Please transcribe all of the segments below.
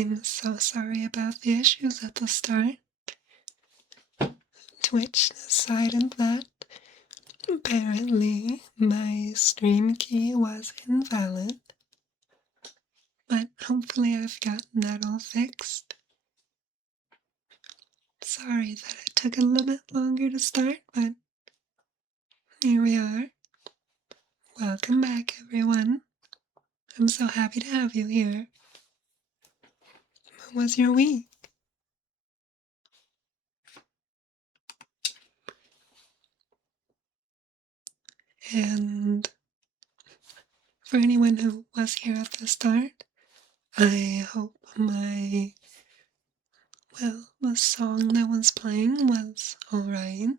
I'm so sorry about the issues at the start. Twitch decided that apparently my stream key was invalid, but hopefully I've gotten that all fixed. Sorry that it took a little bit longer to start, but here we are. Welcome back, everyone. I'm so happy to have you here. How was your week? And for anyone who was here at the start, I hope the song that was playing was alright.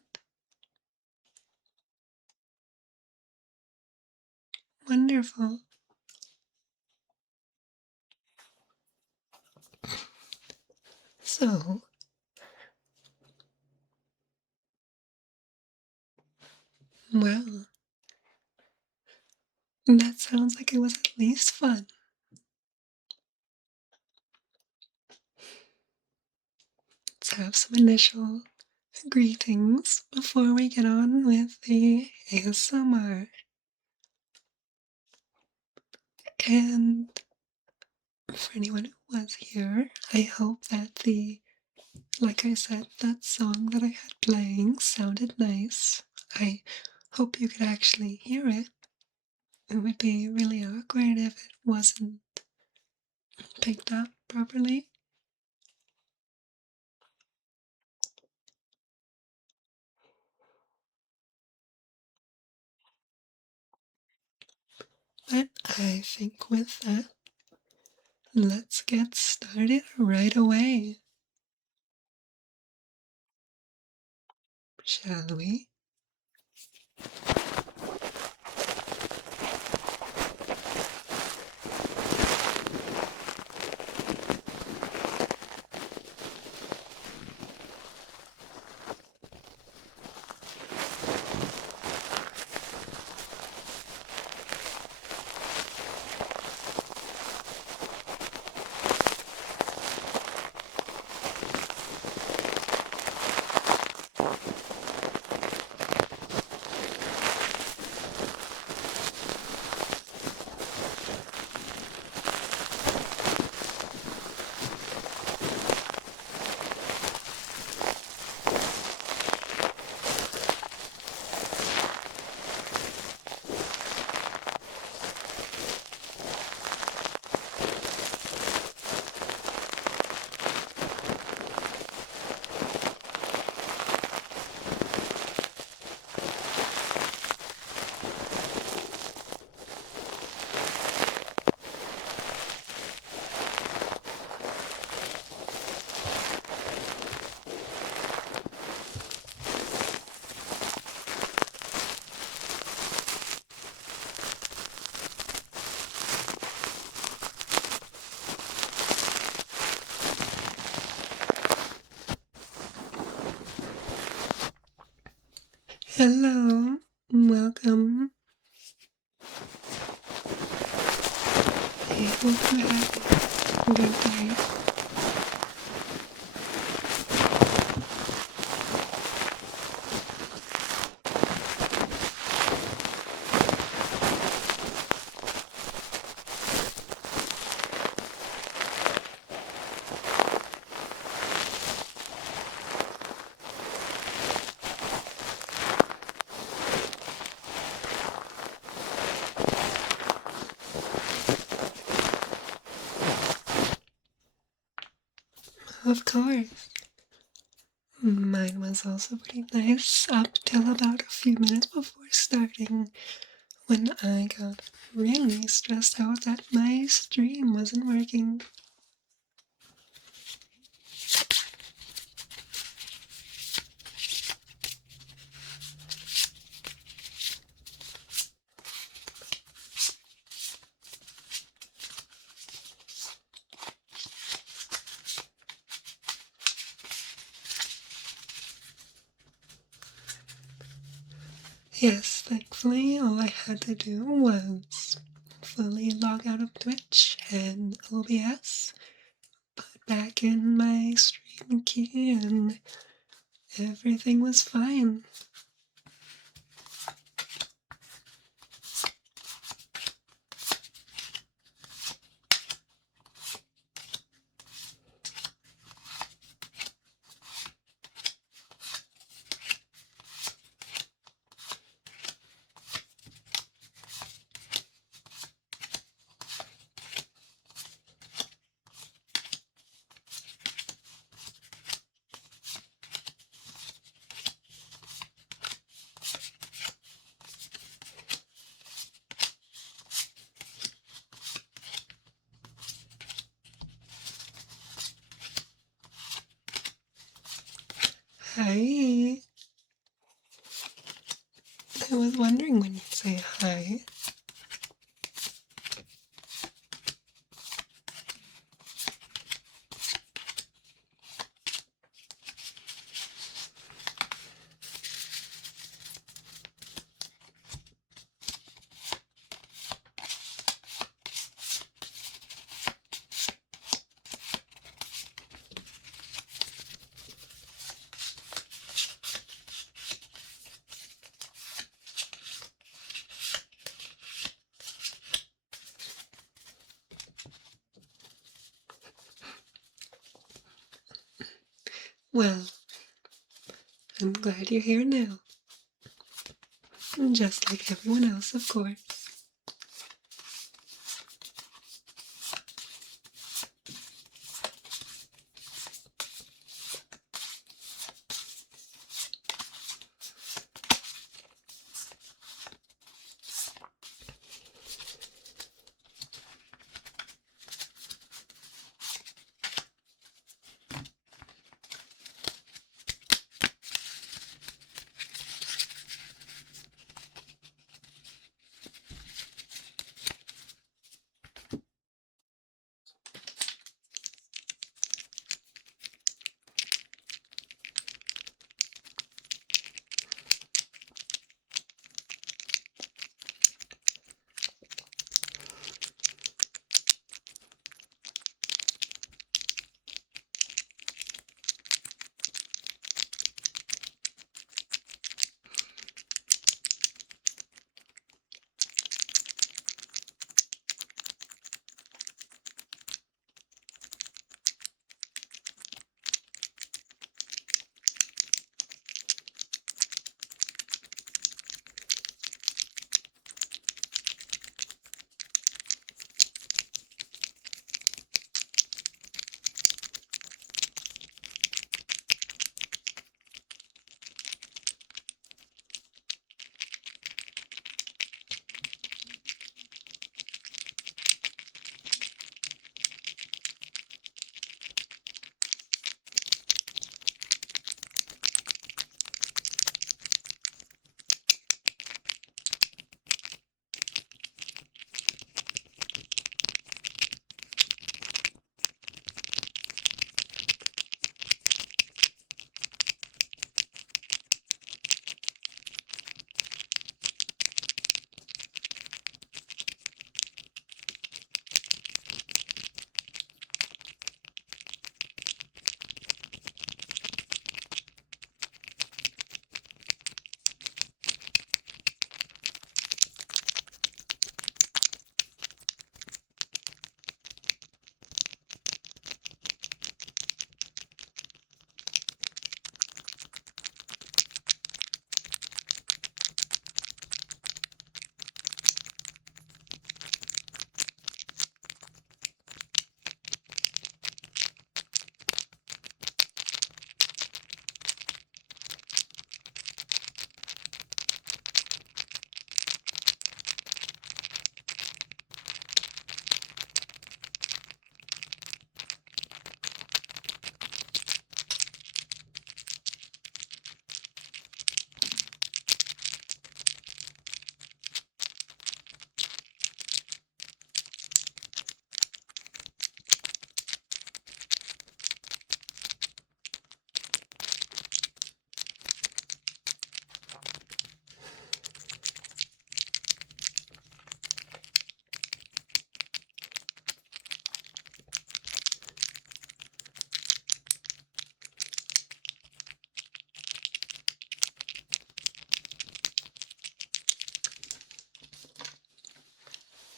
Wonderful. So, well, that sounds like it was at least fun. Let's have some initial greetings before we get on with the ASMR. And for anyone who was here, I hope that like I said, that song that I had playing sounded nice. I hope you could actually hear it. It would be really awkward if it wasn't picked up properly. But I think with that, let's get started right away. Shall we? Hello, welcome. I hope you had a good day. Of course. Mine was also pretty nice up till about a few minutes before starting, when I got really stressed out that my stream wasn't working. Yes, thankfully all I had to do was fully log out of Twitch and OBS, back in my stream key and everything was fine. Hi. I was wondering when you'd say hi. Well, I'm glad you're here now. Just like everyone else, of course.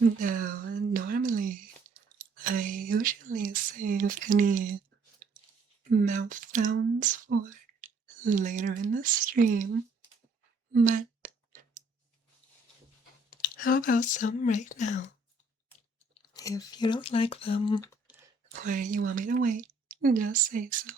Now, normally, I usually save any mouth sounds for later in the stream, but how about some right now? If you don't like them, or you want me to wait, just say so.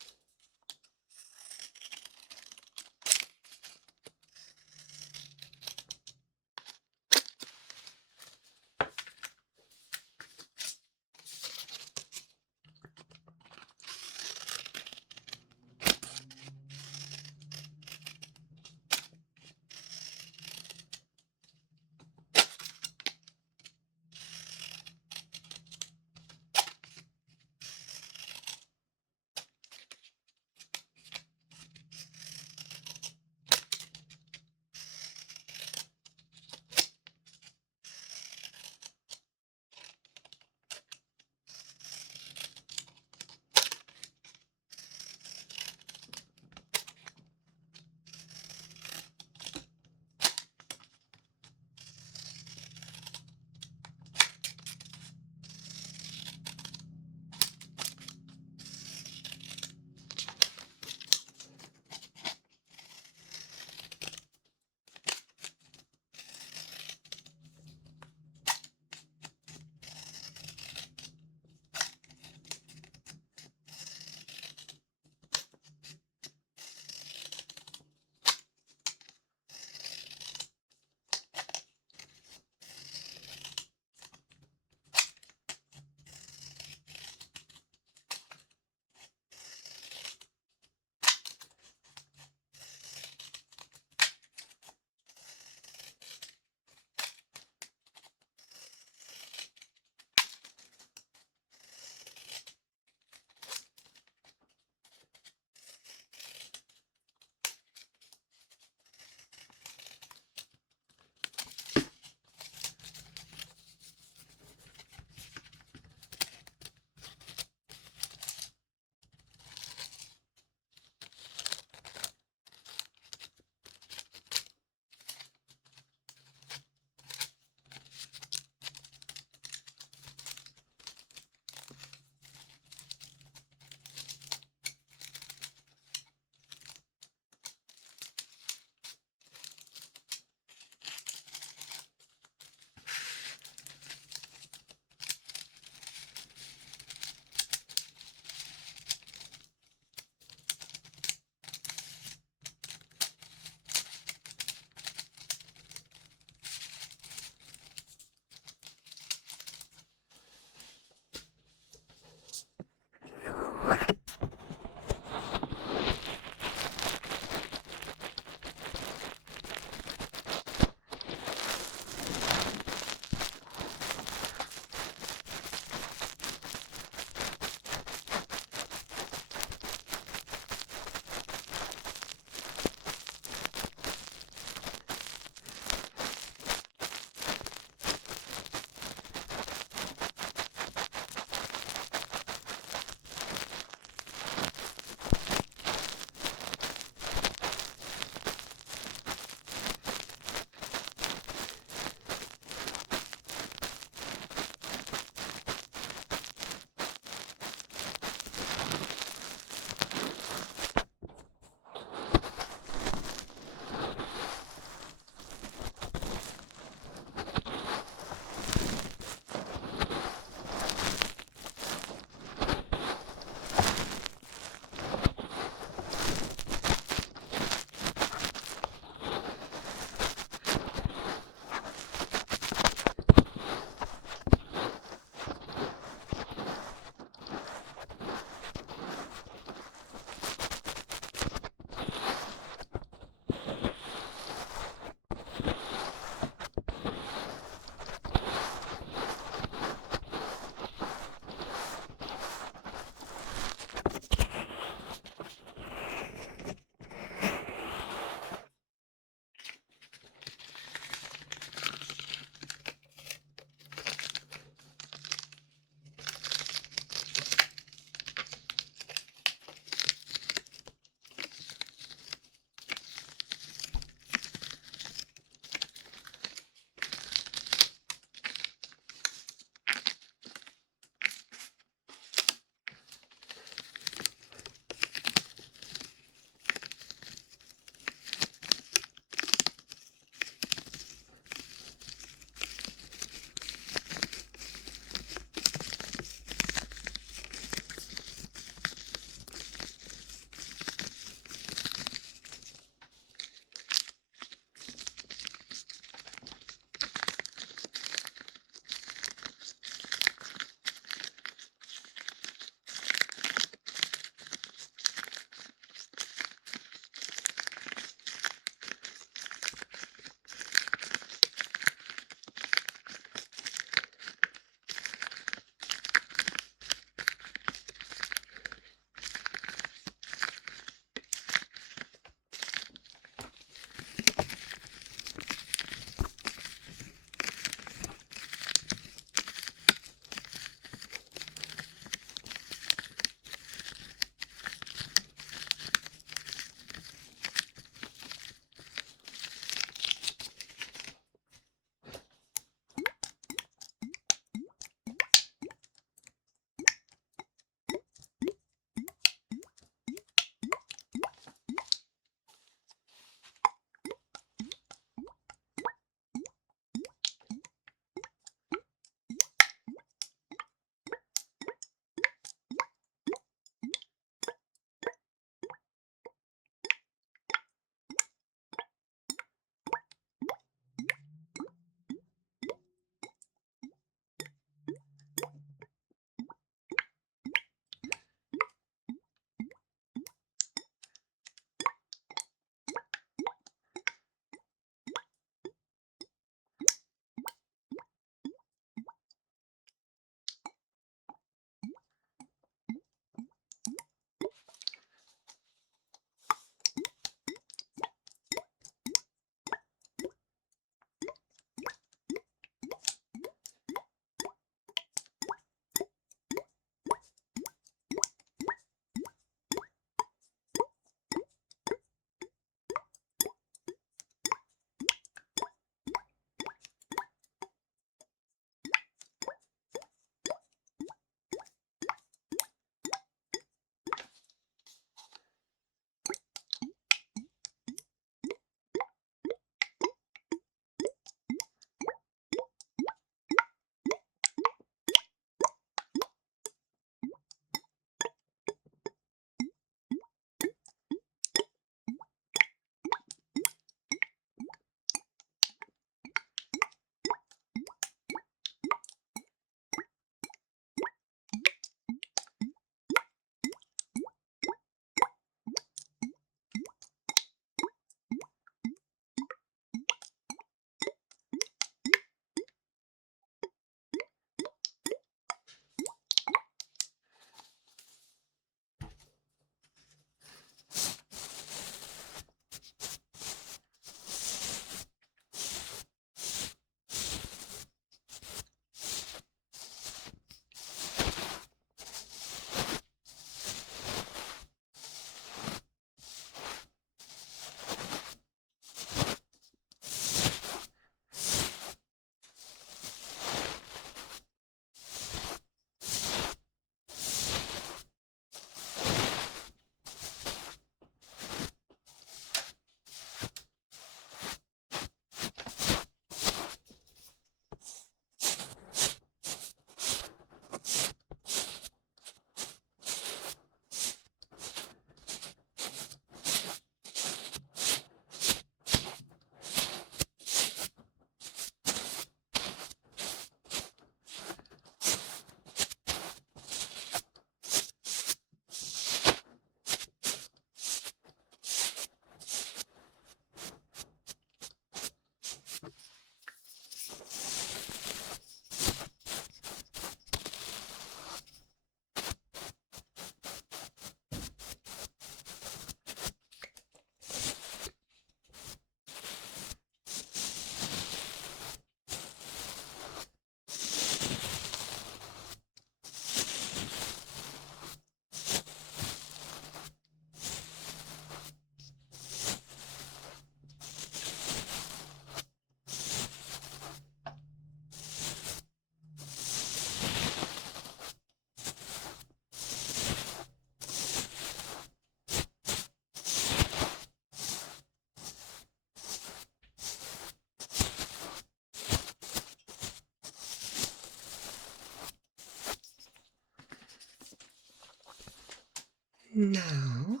Now,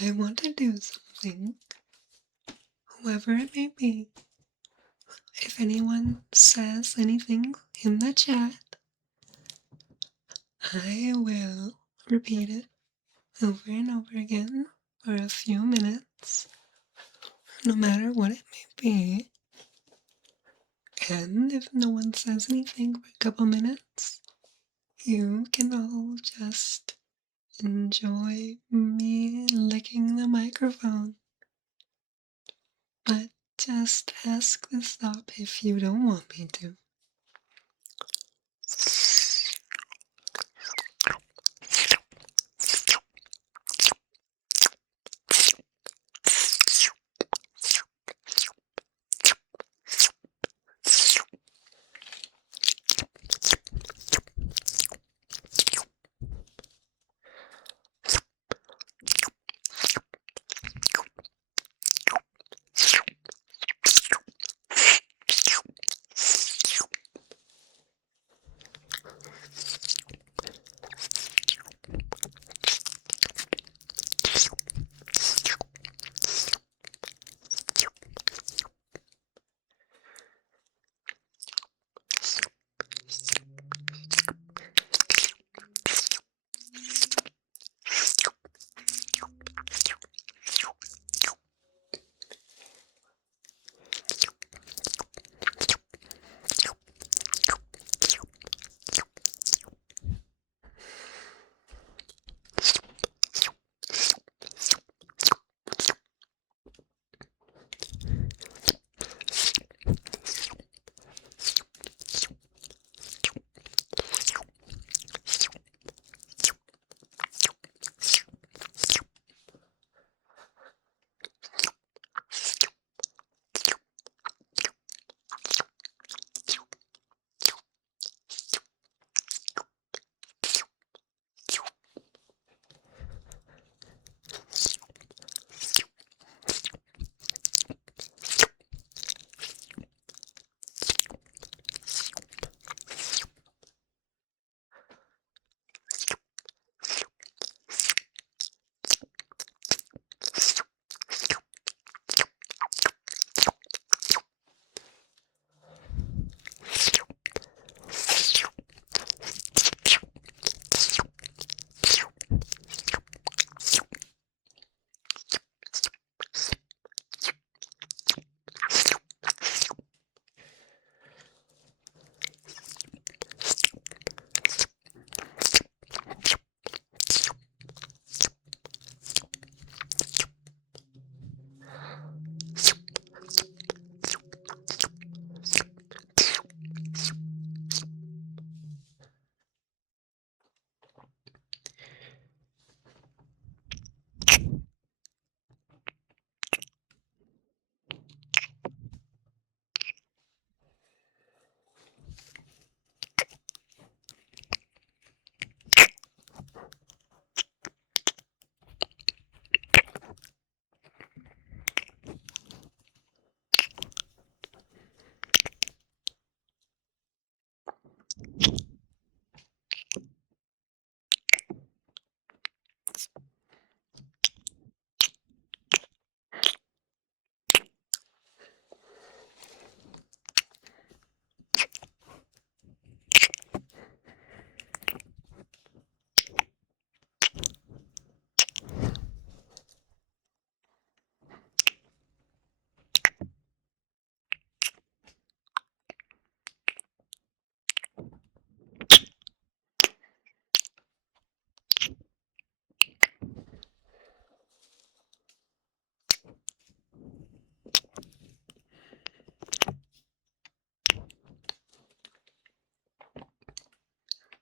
I want to do something, whoever it may be. If anyone says anything in the chat, I will repeat it over and over again for a few minutes, no matter what it may be. And if no one says anything for a couple minutes, you can all just enjoy me licking the microphone. But just ask to stop if you don't want me to.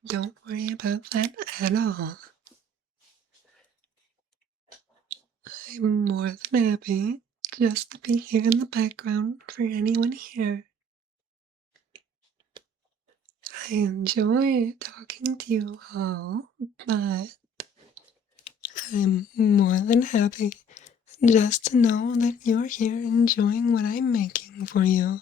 Don't worry about that at all. I'm more than happy just to be here in the background for anyone here. I enjoy talking to you all, but I'm more than happy just to know that you're here enjoying what I'm making for you.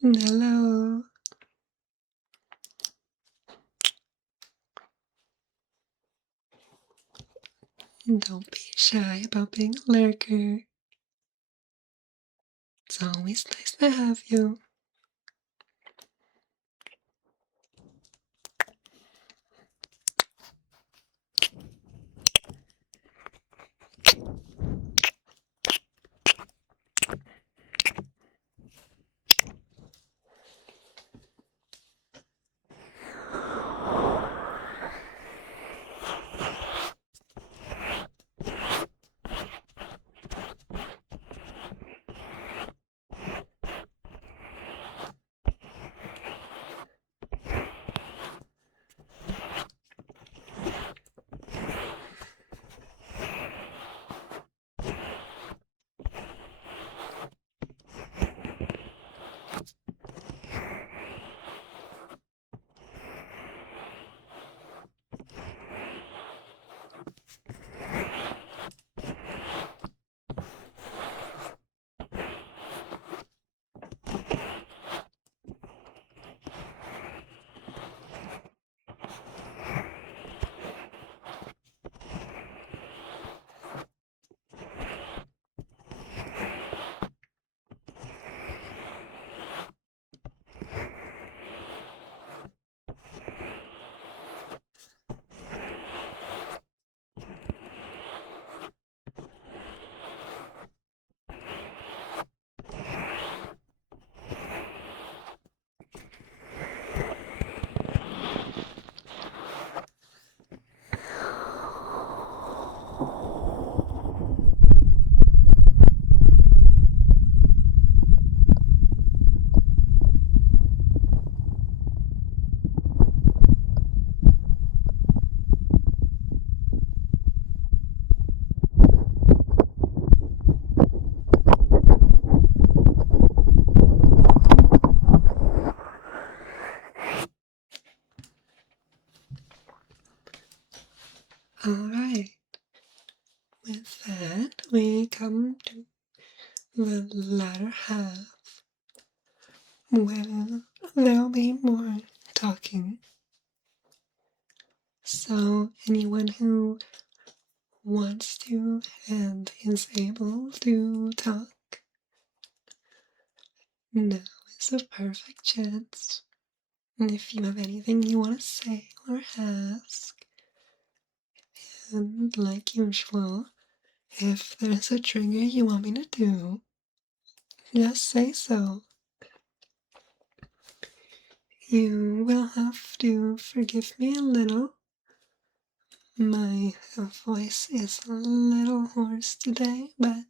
Hello. Don't be shy about being a lurker. It's always nice to have you. Alright, with that, we come to the latter half, where there'll be more talking. So, anyone who wants to and is able to talk, now is a perfect chance. And if you have anything you want to say or ask, and like usual, if there's a trigger you want me to do, just say so. You will have to forgive me a little. My voice is a little hoarse today, but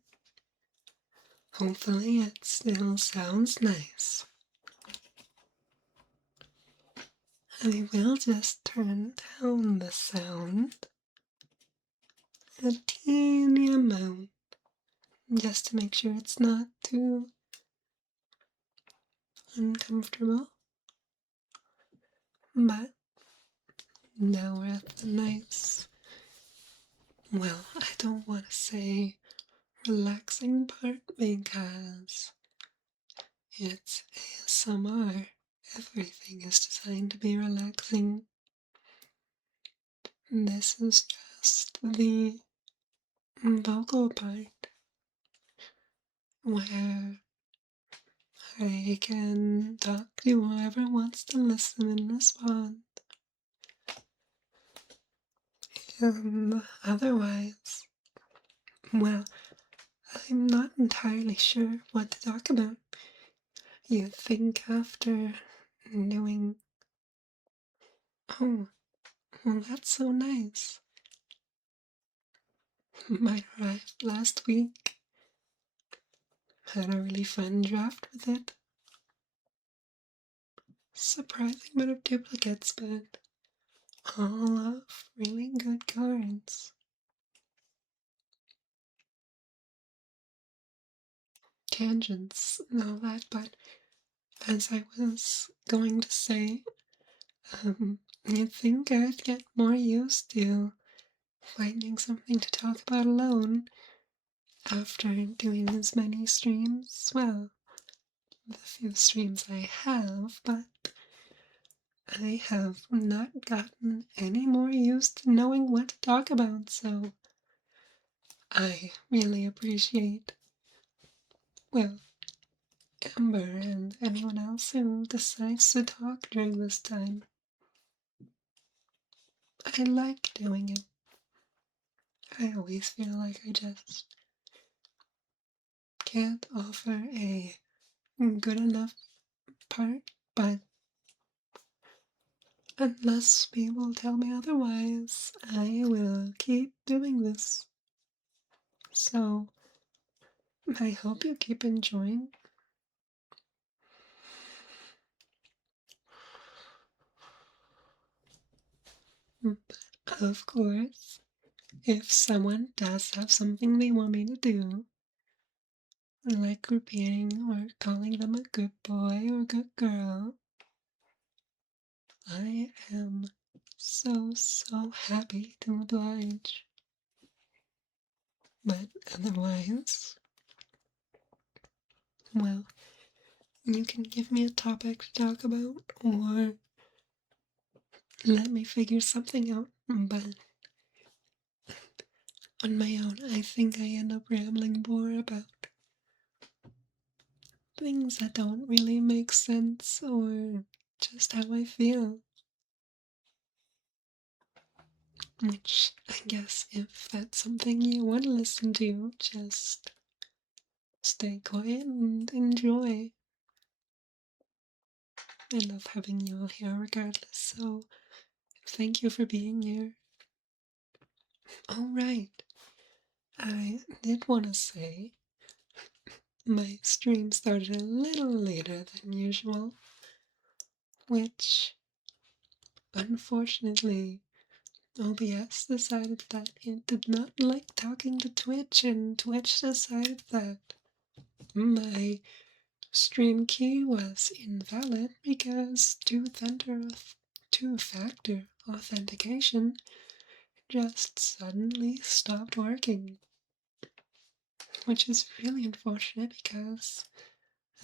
hopefully it still sounds nice. I will just turn down the sound a teeny amount, just to make sure it's not too uncomfortable. But now we're at the nice, well, I don't want to say relaxing part because it's ASMR. Everything is designed to be relaxing. This is just the vocal part where I can talk to whoever wants to listen and respond. Otherwise, well, I'm not entirely sure what to talk about. You'd think after doing... Oh, well, that's so nice. Mine arrived last week. Had a really fun draft with it. Surprising amount of duplicates, but all of really good cards. Tangents and all that, but as I was going to say, you'd think I'd get more used to finding something to talk about alone after doing as many streams. Well, the few streams I have, but I have not gotten any more used to knowing what to talk about, so I really appreciate, well, Amber and anyone else who decides to talk during this time. I like doing it. I always feel like I just can't offer a good enough part, but unless people tell me otherwise, I will keep doing this. So, I hope you keep enjoying. But of course, if someone does have something they want me to do, like repeating or calling them a good boy or good girl, I am so happy to oblige. But otherwise, well, you can give me a topic to talk about or let me figure something out. But on my own, I think I end up rambling more about things that don't really make sense or just how I feel. Which, I guess, if that's something you want to listen to, just stay quiet and enjoy. I love having you all here regardless, so thank you for being here. Alright, I did want to say my stream started a little later than usual, which, unfortunately, OBS decided that it did not like talking to Twitch, and Twitch decided that my stream key was invalid because two-factor authentication just suddenly stopped working. Which is really unfortunate because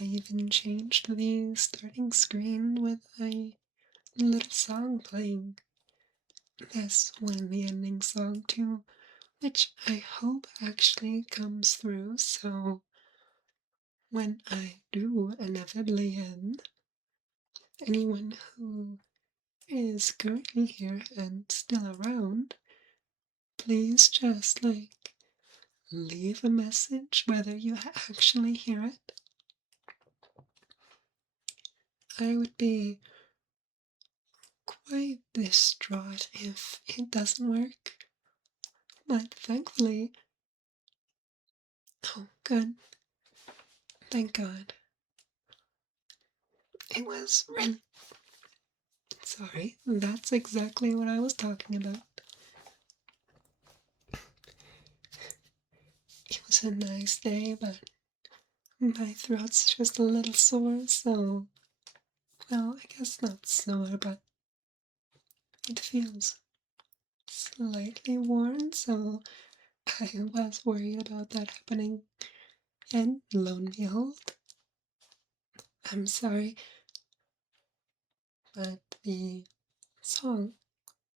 I even changed the starting screen with a little song playing. This one, the ending song too, which I hope actually comes through, so when I do inevitably end, anyone who is currently here and still around, please just leave a message whether you actually hear it. I would be quite distraught if it doesn't work, but thankfully, oh good, thank God. It was really, sorry, that's exactly what I was talking about. It was a nice day, but my throat's just a little sore, so, well, I guess not sore, but it feels slightly worn, so I was worried about that happening, and lo and behold, I'm sorry, but the song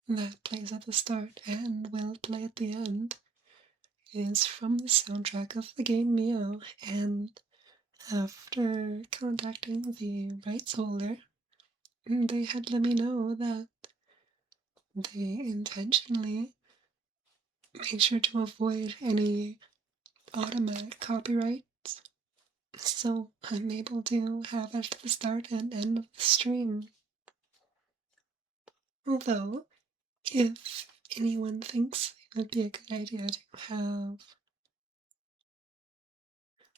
that plays at the start and will play at the end is from the soundtrack of the game Neo, and after contacting the rights holder, they had let me know that they intentionally made sure to avoid any automatic copyrights, so I'm able to have it at the start and end of the stream. Although, if anyone thinks it would be a good idea to have...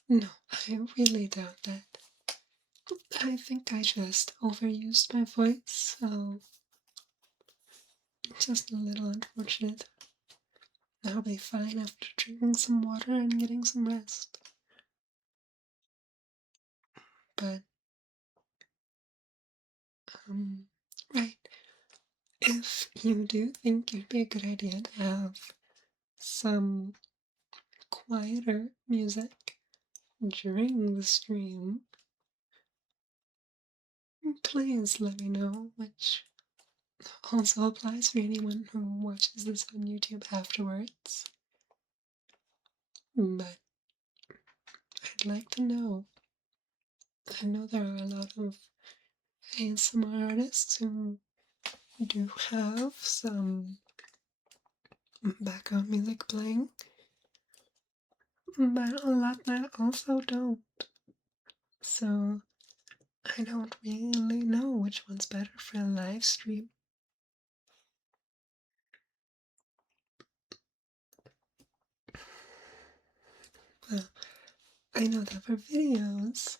No, I really doubt that. I think I just overused my voice, so just a little unfortunate. I'll be fine after drinking some water and getting some rest. But, right. If you do think it'd be a good idea to have some quieter music during the stream, please let me know, which also applies for anyone who watches this on YouTube afterwards. But I'd like to know. I know there are a lot of ASMR artists who do have some background music playing, but a lot that also don't. So I don't really know which one's better for a live stream. Well, I know that for videos,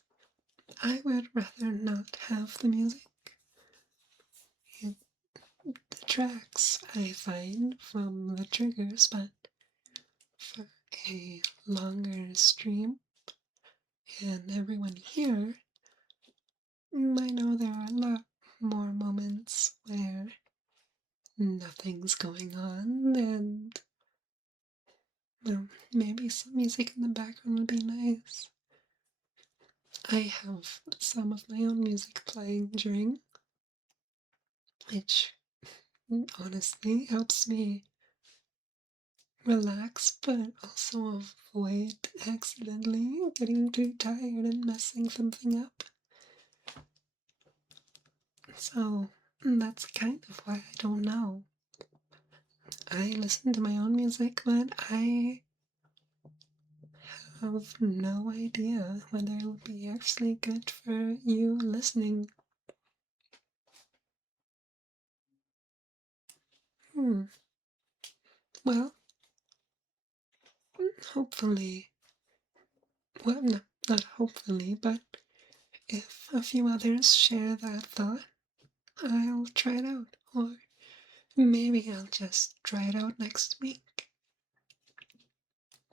I would rather not have the music. The tracks I find from the triggers, but for a longer stream, and everyone here, I know there are a lot more moments where nothing's going on, and well, maybe some music in the background would be nice. I have some of my own music playing during, which honestly helps me relax, but also avoid accidentally getting too tired and messing something up. So that's kind of why I don't know. I listen to my own music, but I have no idea whether it would be actually good for you listening. Hmm. Well, hopefully. Well, no, not hopefully, but if a few others share that thought, I'll try it out. Or maybe I'll just try it out next week.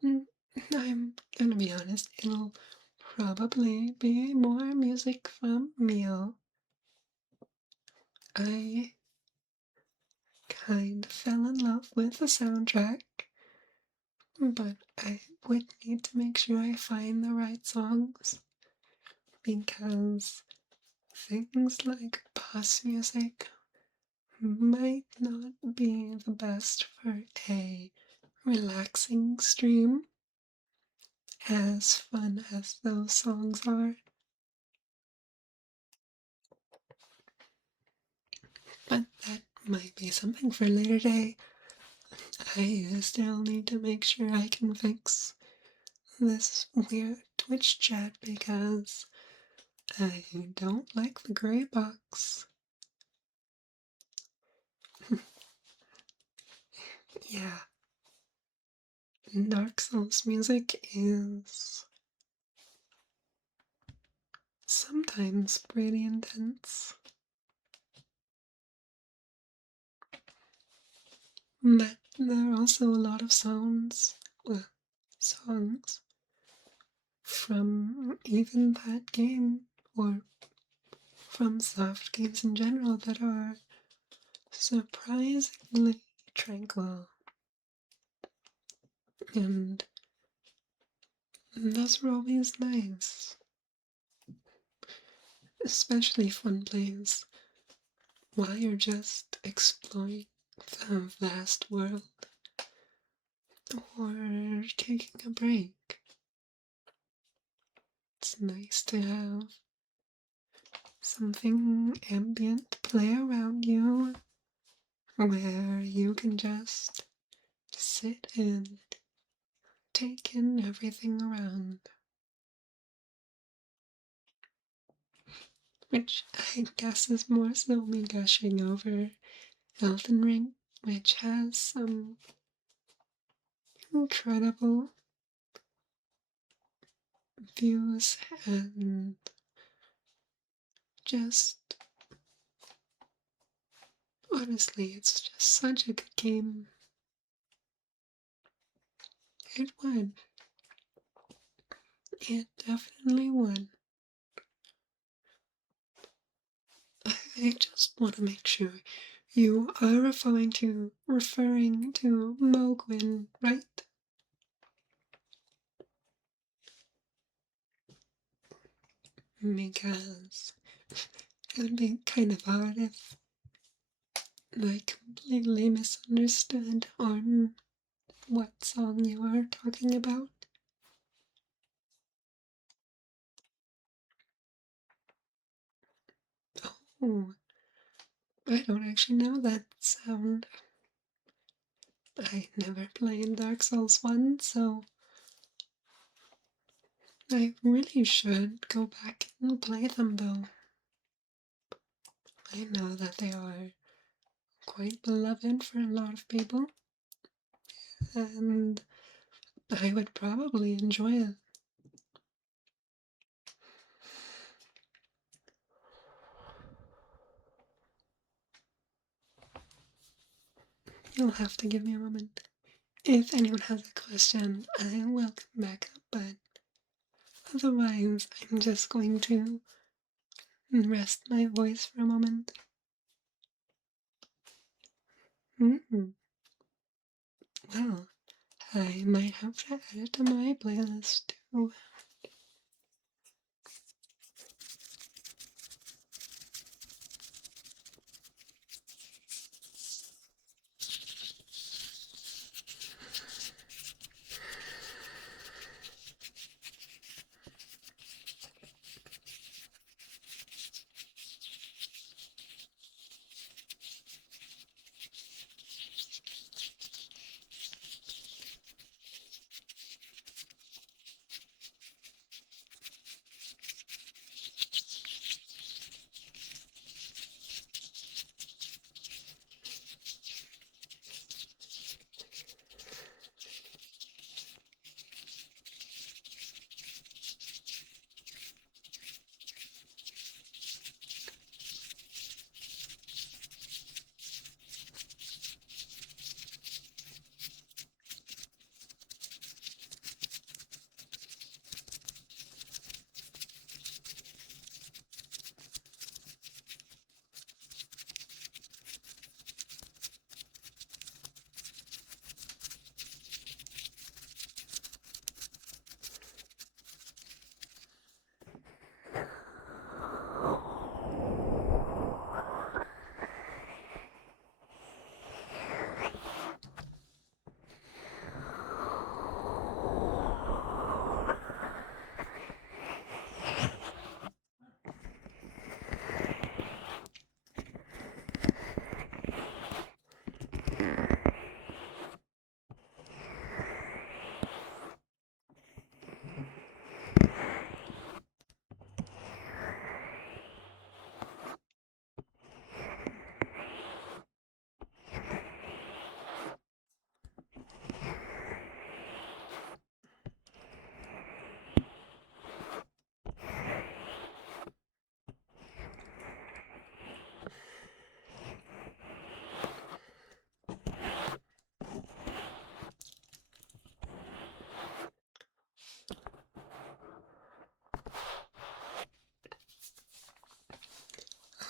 I'm gonna be honest, it'll probably be more music from Mio. I kind of fell in love with the soundtrack, but I would need to make sure I find the right songs because things like boss music might not be the best for a relaxing stream, as fun as those songs are. But that might be something for a later day. I still need to make sure I can fix this weird Twitch chat because I don't like the gray box. Yeah, Dark Souls music is sometimes pretty intense. But there are also a lot of songs from even that game, or from soft games in general, that are surprisingly tranquil. And those are always nice, especially fun plays while you're just exploring the vast world or taking a break. It's nice to have something ambient play around you where you can just sit and take in everything around. Which I guess is more so me gushing over Elden Ring, which has some incredible views and just honestly, it's just such a good game. It would. It definitely would. I just want to make sure you are referring to Mogwin, right? Because It would be kind of hard if I completely misunderstood on what song you are talking about. Oh, I don't actually know that sound. I never played Dark Souls 1, so I really should go back and play them though. I know that they are quite beloved for a lot of people, and I would probably enjoy it. You'll have to give me a moment. If anyone has a question, I will come back up, but otherwise, I'm just going to rest my voice for a moment. Well, I might have to add it to my playlist too.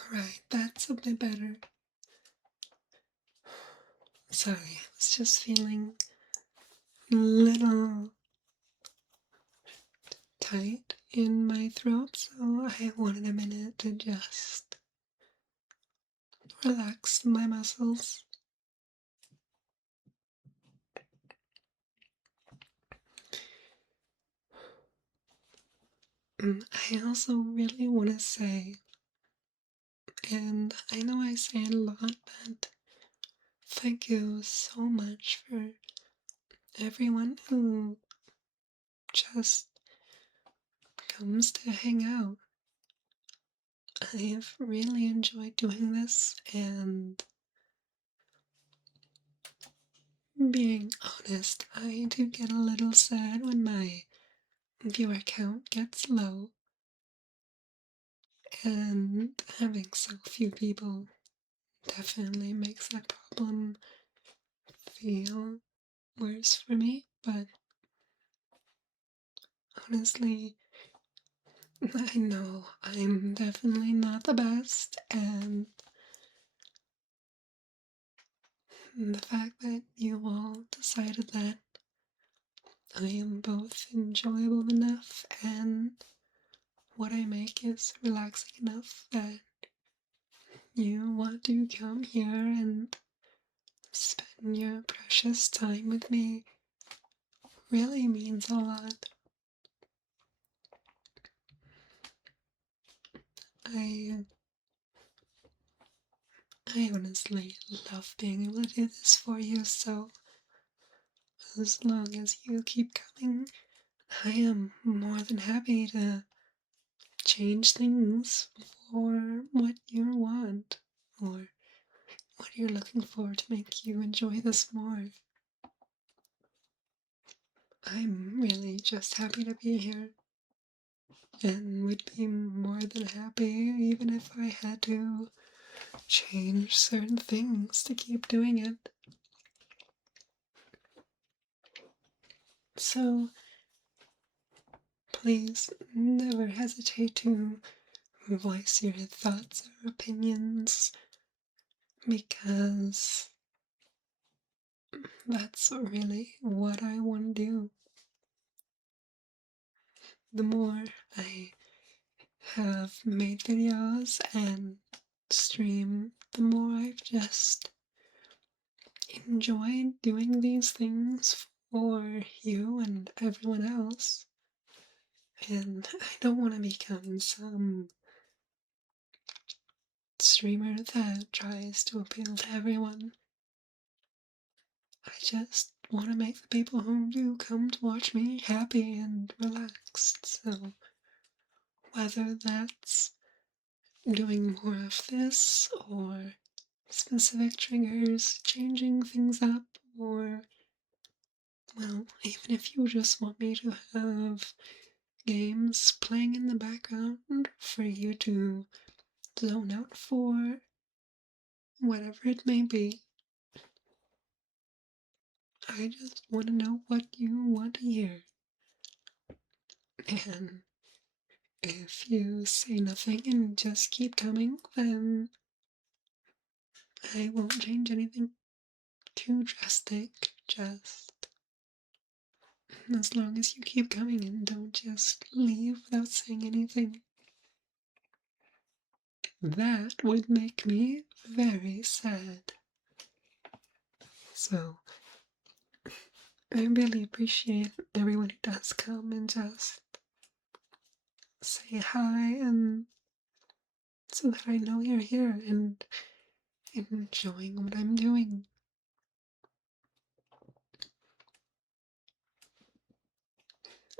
Alright, that's a bit better. Sorry, I was just feeling a little tight in my throat, so I wanted a minute to just relax my muscles. I also really want to say, and I know I say it a lot, but thank you so much for everyone who just comes to hang out. I have really enjoyed doing this, and being honest, I do get a little sad when my viewer count gets low, and having so few people definitely makes that problem feel worse for me, but honestly, I know I'm definitely not the best, and the fact that you all decided that I am both enjoyable enough and what I make is relaxing enough that you want to come here and spend your precious time with me really means a lot. I I honestly love being able to do this for you, so as long as you keep coming, I am more than happy to change things for what you want or what you're looking for to make you enjoy this more. I'm really just happy to be here and would be more than happy even if I had to change certain things to keep doing it. So please never hesitate to voice your thoughts or opinions because that's really what I want to do. The more I have made videos and stream, the more I've just enjoyed doing these things for you and everyone else. And I don't want to become some streamer that tries to appeal to everyone. I just want to make the people who do come to watch me happy and relaxed. So whether that's doing more of this or specific triggers, changing things up, or, well, even if you just want me to have games playing in the background for you to zone out for, whatever it may be, I just want to know what you want to hear. And if you say nothing and just keep coming, then I won't change anything too drastic. Just as long as you keep coming and don't just leave without saying anything. That would make me very sad. So, I really appreciate everyone who does come and just say hi and so that I know you're here and enjoying what I'm doing.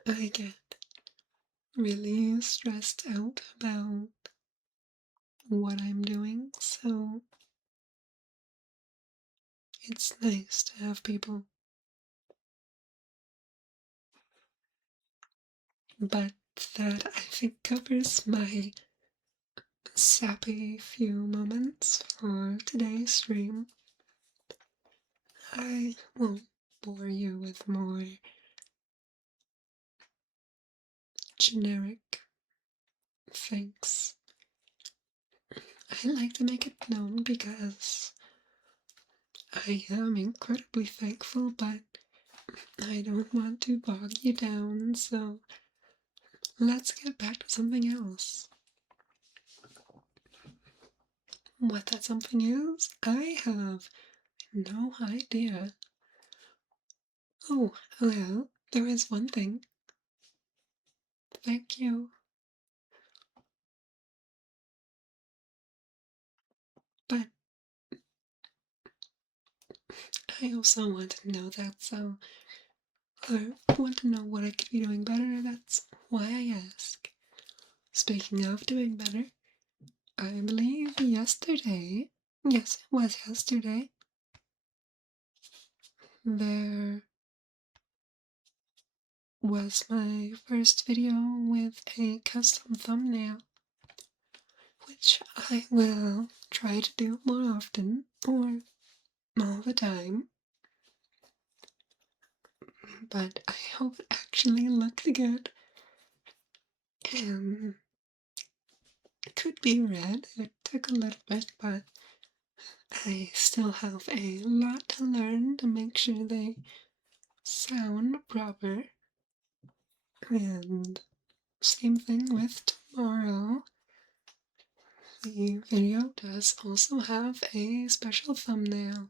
I get really stressed out about what I'm doing, so it's nice to have people. But that I think covers my sappy few moments for today's stream. I won't bore you with more generic thanks. I like to make it known because I am incredibly thankful, but I don't want to bog you down, so let's get back to something else. What that something is, I have no idea. Oh, well, there is one thing. Thank you. But I also want to know that, so I want to know what I could be doing better. That's why I ask. Speaking of doing better, I believe yesterday, yes, it was yesterday, there was my first video with a custom thumbnail, which I will try to do more often, or all the time, but I hope it actually looked good, and it could be read. It took a little bit, but I still have a lot to learn to make sure they sound proper. And same thing with tomorrow. the video does also have a special thumbnail,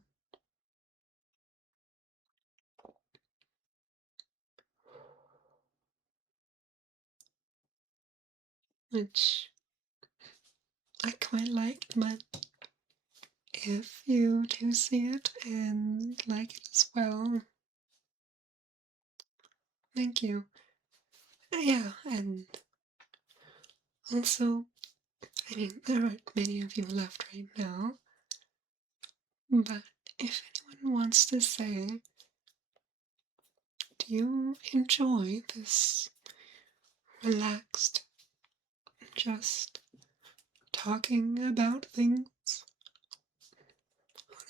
which I quite liked, but if you do see it and like it as well, thank you. Yeah, and also, I mean, there aren't many of you left right now, but if anyone wants to say, do you enjoy this relaxed, just talking about things?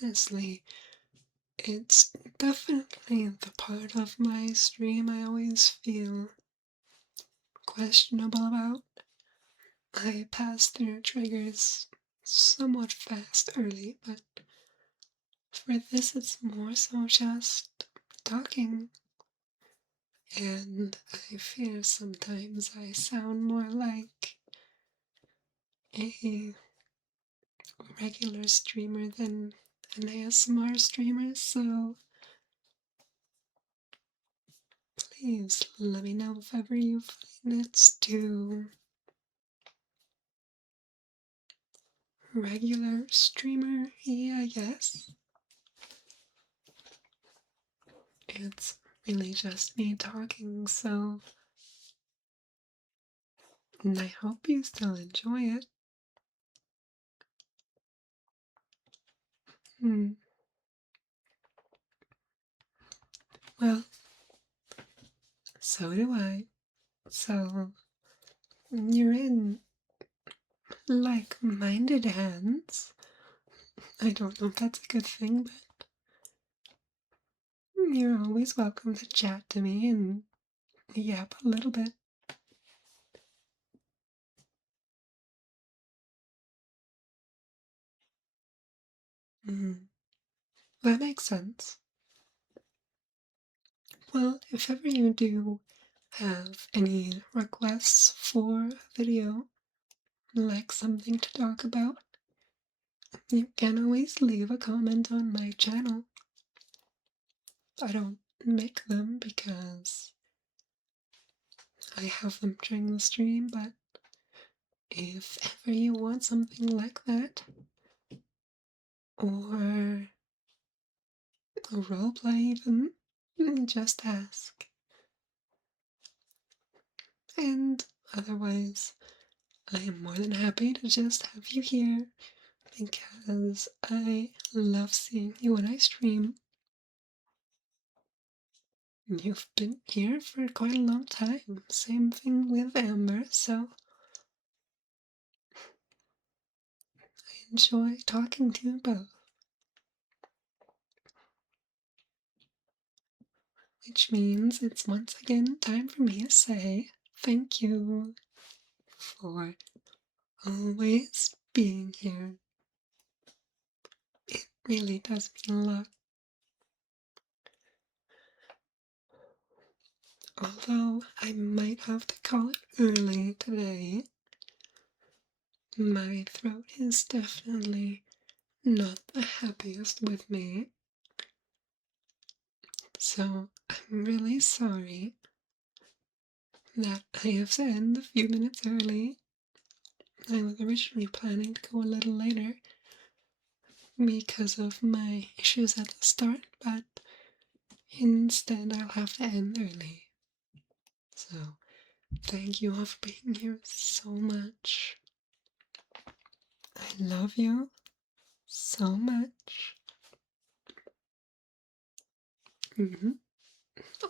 Honestly, it's definitely the part of my stream I always feel questionable about. I pass through triggers somewhat fast early, but for this it's more so just talking. And I fear sometimes I sound more like a regular streamer than an ASMR streamer, so please let me know if ever you find it's too regular streamer, I guess. It's really just me talking, so I hope you still enjoy it. Hmm. Well, so do I. So you're in like-minded hands. I don't know if that's a good thing, but you're always welcome to chat to me and yap a little bit. Mm, that makes sense. Well, if ever you do have any requests for a video, like something to talk about, you can always leave a comment on my channel. I don't make them because I have them during the stream, but if ever you want something like that, or a roleplay even, just ask. And otherwise, I am more than happy to just have you here because I love seeing you when I stream. You've been here for quite a long time. Same thing with Amber, so I enjoy talking to you both. Which means it's once again time for me to say thank you for always being here. It really does mean a lot. Although I might have to call it early today, my throat is definitely not the happiest with me. So I'm really sorry that I have to end a few minutes early. I was originally planning to go a little later because of my issues at the start, but instead I'll have to end early. So thank you all for being here so much. I love you so much.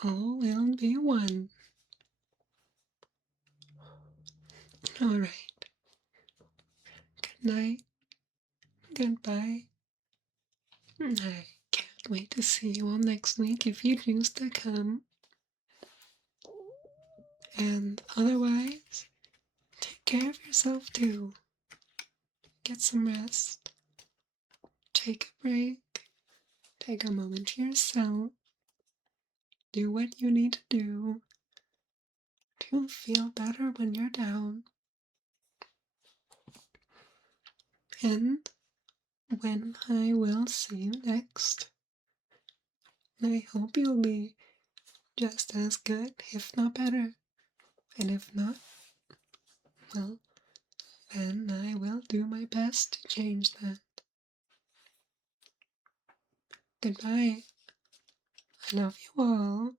All will be one. Alright. Good night. Goodbye. I can't wait to see you all next week if you choose to come. And otherwise, take care of yourself too. Get some rest. Take a break. Take a moment to yourself. Do what you need to do to feel better when you're down. And when I will see you next, I hope you'll be just as good, if not better. And if not, well, then I will do my best to change that. Goodbye. I love you all.